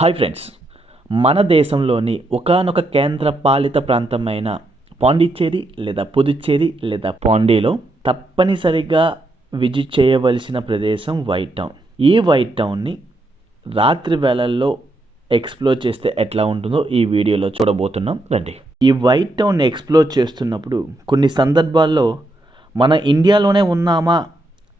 Hi friends, మన దేశంలోని ఒకానొక కేంద్ర పాలిత ప్రాంతమైన పాండిచ్చేరి లేదా పుదుచ్చేరి లేదా పాండీలో తప్పనిసరిగా విజిట్ చేయవలసిన ప్రదేశం వైట్ టౌన్. ఈ వైట్ టౌన్ని రాత్రి వేళల్లో ఎక్స్ప్లోర్ చేస్తే ఎట్లా ఉంటుందో ఈ వీడియోలో చూడబోతున్నాం. రండి. ఈ వైట్ టౌన్ని ఎక్స్ప్లోర్ చేస్తున్నప్పుడు కొన్ని సందర్భాల్లో మన ఇండియాలోనే ఉన్నామా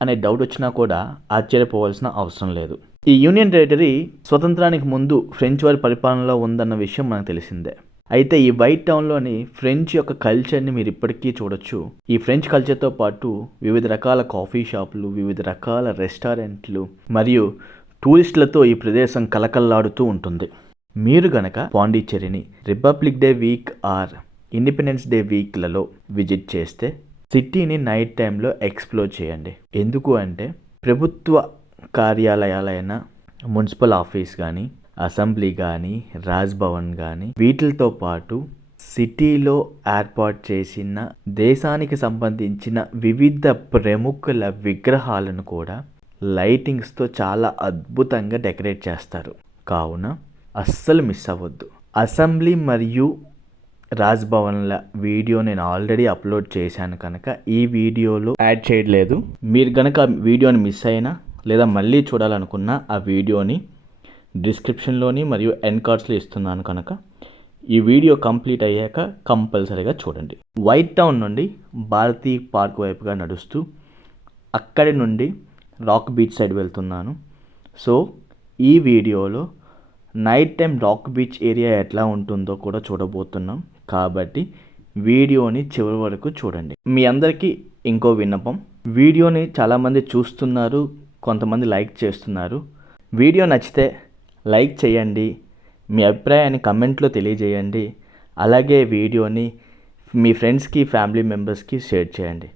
అనే డౌట్ వచ్చినా కూడా ఆశ్చర్యపోవాల్సిన అవసరం లేదు. ఈ యూనియన్ టెరిటరీ స్వతంత్రానికి ముందు ఫ్రెంచ్ వారి పరిపాలనలో ఉందన్న విషయం మనకు తెలిసిందే. అయితే ఈ వైట్ టౌన్లోని ఫ్రెంచ్ యొక్క కల్చర్ని మీరు ఇప్పటికీ చూడొచ్చు. ఈ ఫ్రెంచ్ కల్చర్తో పాటు వివిధ రకాల కాఫీ షాపులు, వివిధ రకాల రెస్టారెంట్లు మరియు టూరిస్టులతో ఈ ప్రదేశం కలకల్లాడుతూ ఉంటుంది. మీరు గనక పాండిచ్చేరిని republic day week or independence day వీక్లలో విజిట్ చేస్తే సిటీని నైట్ టైంలో ఎక్స్ప్లోర్ చేయండి. ఎందుకు అంటే ప్రభుత్వ కార్యాలయాలైన మున్సిపల్ ఆఫీస్ కానీ, అసెంబ్లీ కానీ, రాజ్ భవన్ కానీ, వీటితో పాటు సిటీలో ఏర్పాటు చేసిన దేశానికి సంబంధించిన వివిధ ప్రముఖుల విగ్రహాలను కూడా లైటింగ్స్తో చాలా అద్భుతంగా డెకరేట్ చేస్తారు. కావున అస్సలు మిస్ అవ్వద్దు. అసెంబ్లీ మరియు రాజ్ భవన్ల వీడియో నేను ఆల్రెడీ అప్లోడ్ చేశాను కనుక ఈ వీడియోలో యాడ్ చేయట్లేదు. మీరు కనుక వీడియోని మిస్ అయినా లేదా మళ్ళీ చూడాలనుకున్న ఆ వీడియోని డిస్క్రిప్షన్లోని మరియు ఎండ్ కార్డ్స్లో ఇస్తున్నాను కనుక ఈ వీడియో కంప్లీట్ అయ్యాక కంపల్సరీగా చూడండి. వైట్ టౌన్ నుండి భారతీ పార్క్ వైపుగా నడుస్తూ అక్కడి నుండి రాక్ బీచ్ సైడ్ వెళ్తున్నాను. సో ఈ వీడియోలో night time rock beach area ఎట్లా ఉంటుందో కూడా చూడబోతున్నాం. కాబట్టి వీడియోని చివరి వరకు చూడండి. మీ అందరికీ ఇంకో విన్నపం, వీడియోని చాలామంది చూస్తున్నారు, కొంతమంది లైక్ చేస్తున్నారు. వీడియో నచ్చితే లైక్ చేయండి, మీ అభిప్రాయాన్ని కమెంట్లో తెలియజేయండి. అలాగే వీడియోని మీ ఫ్రెండ్స్కి, ఫ్యామిలీ మెంబర్స్కి షేర్ చేయండి.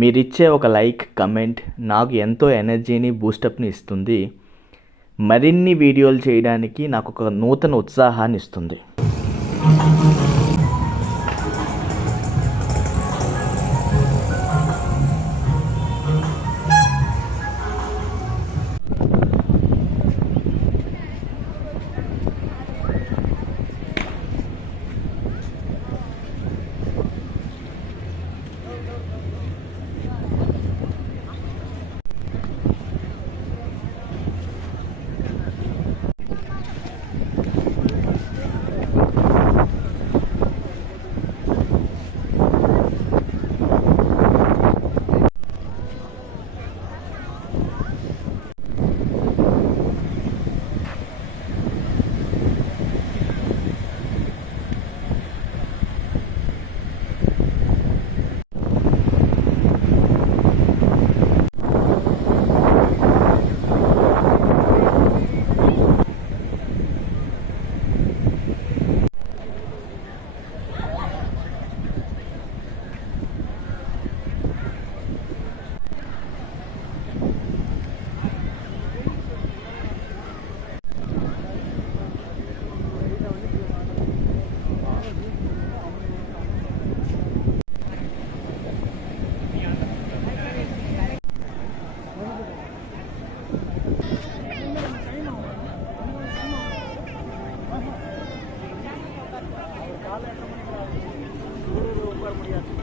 మీరిచ్చే ఒక లైక్, కమెంట్ నాకు ఎంతో ఎనర్జీని, బూస్టప్ని ఇస్తుంది. మరిన్ని వీడియోలు చేయడానికి నాకు ఒక నూతన ఉత్సాహాన్ని ఇస్తుంది. ऊपर मुड़िया